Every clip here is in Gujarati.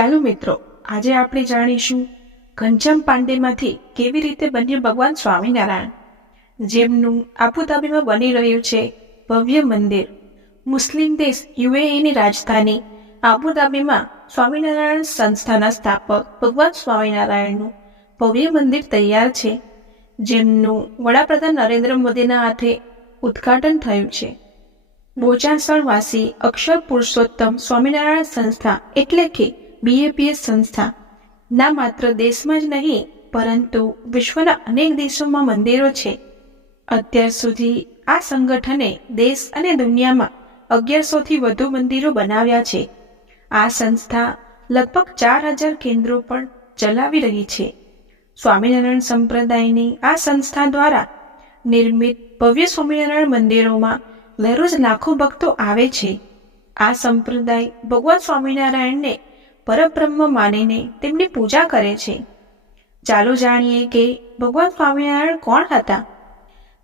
ચાલો મિત્રો, આજે આપણે જાણીશું ઘનશ્યામ પાંડેમાંથી કેવી રીતે બન્યું ભગવાન સ્વામિનારાયણ, જેમનું આબુધાબીમાં બની રહ્યું છે ભવ્ય મંદિર. મુસ્લિમ દેશ યુએઈની રાજધાની આબુધાબીમાં સ્વામિનારાયણ સંસ્થાના સ્થાપક ભગવાન સ્વામિનારાયણનું ભવ્ય મંદિર તૈયાર છે, જેમનું વડાપ્રધાન નરેન્દ્ર મોદીના હાથે ઉદ્ઘાટન થયું છે. બોચાસણવાસી અક્ષર પુરુષોત્તમ સ્વામિનારાયણ સંસ્થા એટલે કે BAPS સંસ્થા ના માત્ર દેશમાં જ નહીં પરંતુ વિશ્વના અનેક દેશોમાં મંદિરો છે. અત્યાર સુધી આ સંગઠને દેશ અને દુનિયામાં 1100થી વધુ મંદિરો બનાવ્યા છે. આ સંસ્થા લગભગ 4000 કેન્દ્રો પણ ચલાવી રહી છે. સ્વામિનારાયણ સંપ્રદાયની આ સંસ્થા દ્વારા નિર્મિત ભવ્ય સ્વામિનારાયણ મંદિરોમાં દરરોજ લાખો ભક્તો આવે છે. આ સંપ્રદાય ભગવાન સ્વામિનારાયણને પરબ્રહ્મ માનીને તેમની પૂજા કરે છે. ચાલો જાણીએ કે ભગવાન સ્વામિનારાયણ કોણ હતા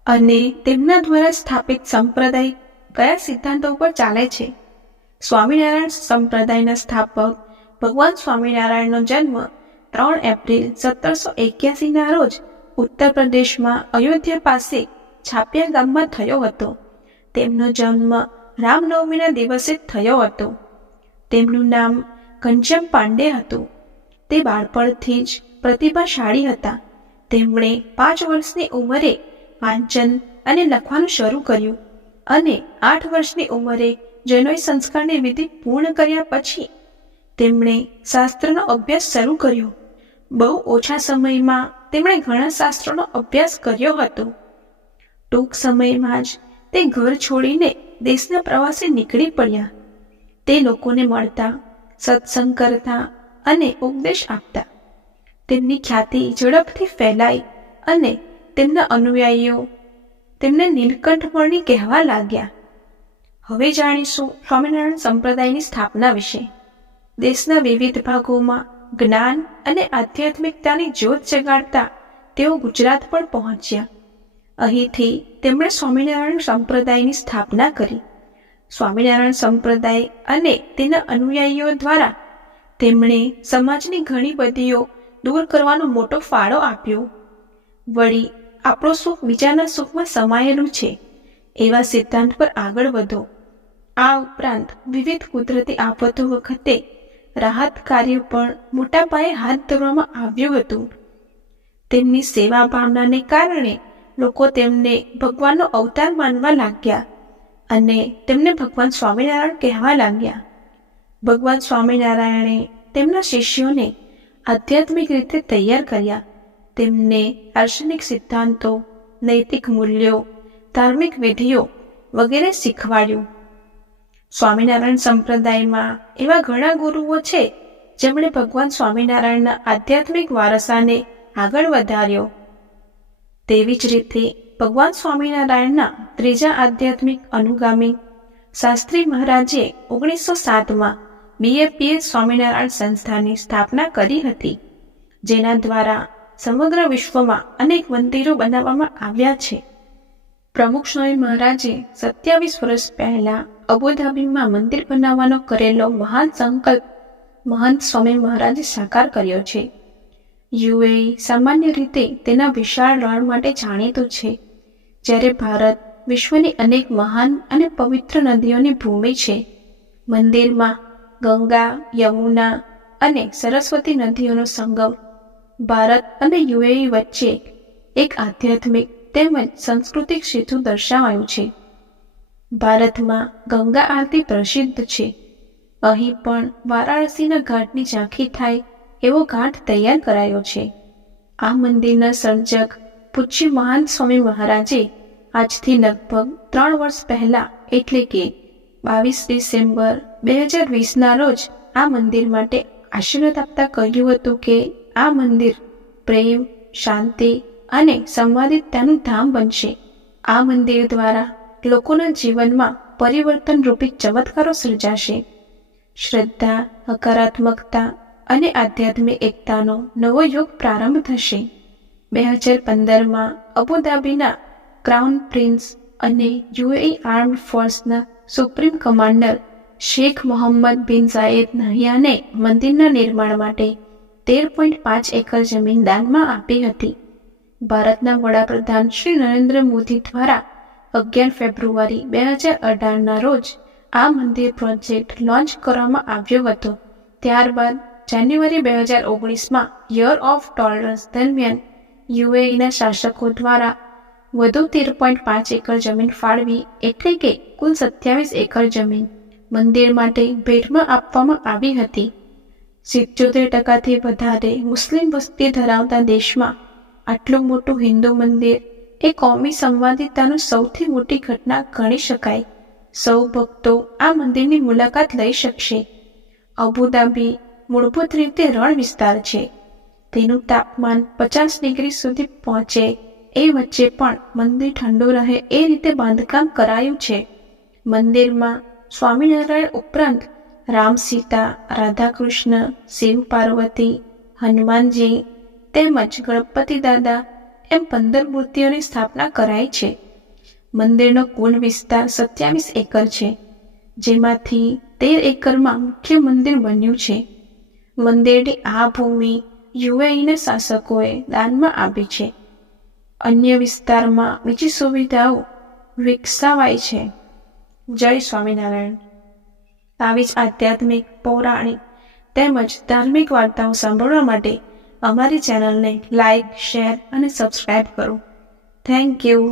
અને તેમના દ્વારા સ્થાપિત સંપ્રદાય કયા સિદ્ધાંતો પર ચાલે છે. સ્વામિનારાયણ સંપ્રદાયના સ્થાપક ભગવાન સ્વામિનારાયણનો જન્મ 3 એપ્રિલ 1781ના રોજ ઉત્તર પ્રદેશમાં અયોધ્યા પાસે છાપિયા ગામમાં થયો હતો. તેમનો જન્મ રામનવમીના દિવસે થયો હતો. તેમનું નામ ઘનશ્યામ પાંડે હતું. તે બાળપણથી જ પ્રતિભાશાળી હતા. તેમણે 5 વર્ષની ઉંમરે વાંચન અને લખવાનું શરૂ કર્યું અને 8 વર્ષની ઉંમરે જૈનોઈ સંસ્કારની વિધિ પૂર્ણ કર્યા પછી તેમણે શાસ્ત્રનો અભ્યાસ શરૂ કર્યો. બહુ ઓછા સમયમાં તેમણે ઘણા શાસ્ત્રોનો અભ્યાસ કર્યો હતો. ટૂંક સમયમાં જ તે ઘર છોડીને દેશના પ્રવાસે નીકળી પડ્યા. તે લોકોને મળતા, સત્સંગ કરતા અને ઉપદેશ આપતા. તેમની ખ્યાતિ ઝડપથી ફેલાઈ અને તેમના અનુયાયીઓ તેમને નીલકંઠમણી કહેવા લાગ્યા. હવે જાણીશું સ્વામિનારાયણ સંપ્રદાયની સ્થાપના વિશે. દેશના વિવિધ ભાગોમાં જ્ઞાન અને આધ્યાત્મિકતાની જ્યોત જગાડતા તેઓ ગુજરાત પણ પહોંચ્યા. અહીંથી તેમણે સ્વામિનારાયણ સંપ્રદાયની સ્થાપના કરી. સ્વામિનારાયણ સંપ્રદાય અને તેના અનુયાયીઓ દ્વારા તેમણે સમાજની ઘણી બદીઓ દૂર કરવાનો મોટો ફાળો આપ્યો. વળી આપણો સુખ બીજાના સુખમાં સમાયેલું છે એવા સિદ્ધાંત પર આગળ વધો. આ ઉપરાંત વિવિધ કુદરતી આફતો વખતે રાહત કાર્ય પણ મોટા પાયે હાથ ધરવામાં આવ્યું હતું. તેમની સેવા ભાવનાને કારણે લોકો તેમને ભગવાનનો અવતાર માનવા લાગ્યા અને તેમને ભગવાન સ્વામિનારાયણ કહેવા લાગ્યા. ભગવાન સ્વામિનારાયણે તેમના શિષ્યોને આધ્યાત્મિક રીતે તૈયાર કર્યા. તેમને દાર્શનિક સિદ્ધાંતો, નૈતિક મૂલ્યો, ધાર્મિક વિધિઓ વગેરે શીખવાડ્યું. સ્વામિનારાયણ સંપ્રદાયમાં એવા ઘણા ગુરુઓ છે જેમણે ભગવાન સ્વામિનારાયણના આધ્યાત્મિક વારસાને આગળ વધાર્યો. તેવી જ રીતે ભગવાન સ્વામિનારાયણના ત્રીજા આધ્યાત્મિક અનુગામી શાસ્ત્રી મહારાજે 1907માં BAPS સ્વામિનારાયણ સંસ્થાની સ્થાપના કરી હતી, જેના દ્વારા સમગ્ર વિશ્વમાં અનેક મંદિરો બનાવવામાં આવ્યા છે. પ્રમુખ સ્વામી મહારાજે 27 વર્ષ પહેલા અબુધાબીમાં મંદિર બનાવવાનો કરેલો મહાન સંકલ્પ મહંત સ્વામી મહારાજે સાકાર કર્યો છે. યુએઈ સામાન્ય રીતે તેના વિશાળ રણ માટે જાણીતું છે, જ્યારે ભારત વિશ્વની અનેક મહાન અને પવિત્ર નદીઓની ભૂમિ છે. મંદિરમાં ગંગા, યમુના અને સરસ્વતી નદીઓનો સંગમ ભારત અને યુએઈ વચ્ચે એક આધ્યાત્મિક તેમજ સાંસ્કૃતિક સેતુ દર્શાવાયું છે. ભારતમાં ગંગા આરતી પ્રસિદ્ધ છે. અહીં પણ વારાણસીના ઘાટની ઝાંખી થાય એવો ઘાટ તૈયાર કરાયો છે. આ મંદિરના સર્જક પૂજ્ય મહંત સ્વામી મહારાજે આજથી લગભગ 3 વર્ષ પહેલા એટલે કે 22 ડિસેમ્બર 2020ના રોજ આ મંદિર માટે આશીર્વાદ આપતા કહ્યું હતું કે આ મંદિર પ્રેમ, શાંતિ અને સંવાદિતાનું ધામ બનશે. આ મંદિર દ્વારા લોકોના જીવનમાં પરિવર્તન રૂપી ચમત્કારો સર્જાશે. શ્રદ્ધા, હકારાત્મકતા અને આધ્યાત્મિક એકતાનો નવો યુગ પ્રારંભ થશે. 2015માં અબુધાબીના ક્રાઉન પ્રિન્સ અને યુએઈ આર્મ્ડ ફોર્સના સુપ્રીમ કમાન્ડર શેખ મોહમ્મદ બિન ઝાયદ નહયાને મંદિરના નિર્માણ માટે 13.5 એકર જમીન દાનમાં આપી હતી. ભારતના વડાપ્રધાન શ્રી નરેન્દ્ર મોદી દ્વારા 11 ફેબ્રુઆરી 2018ના રોજ આ મંદિર પ્રોજેક્ટ લોન્ચ કરવામાં આવ્યો હતો. ત્યારબાદ જાન્યુઆરી 2019માં યર ઓફ ટોલરન્સ દરમિયાન યુએઈના શાસકો દ્વારા વધુ 13.5 એકર જમીન ફાળવી, એટલે કે કુલ 27 એકર જમીન મંદિર માટે ભેટમાં આપવામાં આવી હતી. 77% વધારે મુસ્લિમ વસ્તી ધરાવતા દેશમાં આટલું મોટું હિન્દુ મંદિર એ કોમી સંવાદિતાનું સૌથી મોટી ઘટના ગણી શકાય. સૌ ભક્તો આ મંદિરની મુલાકાત લઈ શકશે. અબુધાબી મૂળભૂત રીતે રણ વિસ્તાર છે. તેનું તાપમાન 50 ડિગ્રી સુધી પહોંચે એ વચ્ચે પણ મંદિર ઠંડુ રહે એ રીતે બાંધકામ કરાયું છે. મંદિરમાં સ્વામિનારાયણ ઉપરાંત રામ, સીતા, રાધાકૃષ્ણ, શિવ પાર્વતી, હનુમાનજી તેમજ ગણપતિ દાદા એમ 15 મૂર્તિઓની સ્થાપના કરાઈ છે. મંદિરનો કુલ વિસ્તાર 27 એકર છે, જેમાંથી 13 એકરમાં મુખ્ય મંદિર બન્યું છે. મંદિરની આ ભૂમિ યુએઈના શાસકોએ દાનમાં આપી છે. અન્ય વિસ્તારમાં બીજી સુવિધાઓ વિકસાવાઈ છે. જય સ્વામિનારાયણ. આવી જ આધ્યાત્મિક, પૌરાણિક તેમજ ધાર્મિક વાર્તાઓ સાંભળવા માટે અમારી ચેનલને લાઇક, શેર અને સબસ્ક્રાઈબ કરો. Thank you.